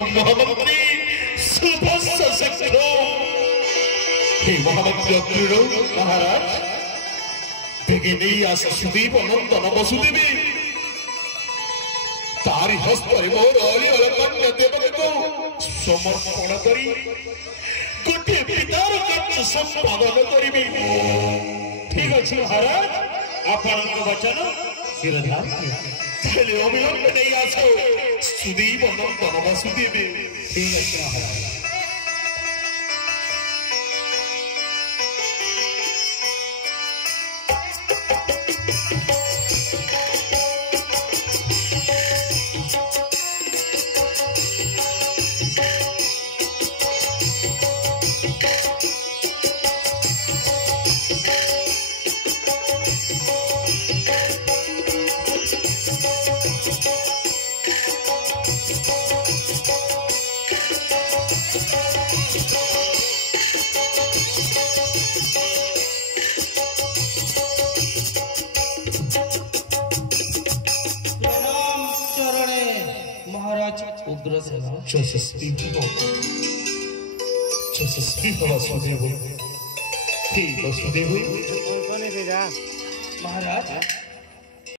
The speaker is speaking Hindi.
महामंत्री सुभस्य शक्रो हे महामंत्री महाराज बेगे नहीं आस सुदीप नंदन वसुदेवी तारी हस्तरे मोर अली अलकन्या देवको समर्पण करी गोटे पितार कार्य संपादन करिबे। ठीक अछि महाराज आपनक वचन शिरधार पहले अविलंब नहीं आसो सुदीप नंदन वसुदेवी। ठीक अछि महाराज। उग्र सेना यशस्वी वसुदेव महाराज।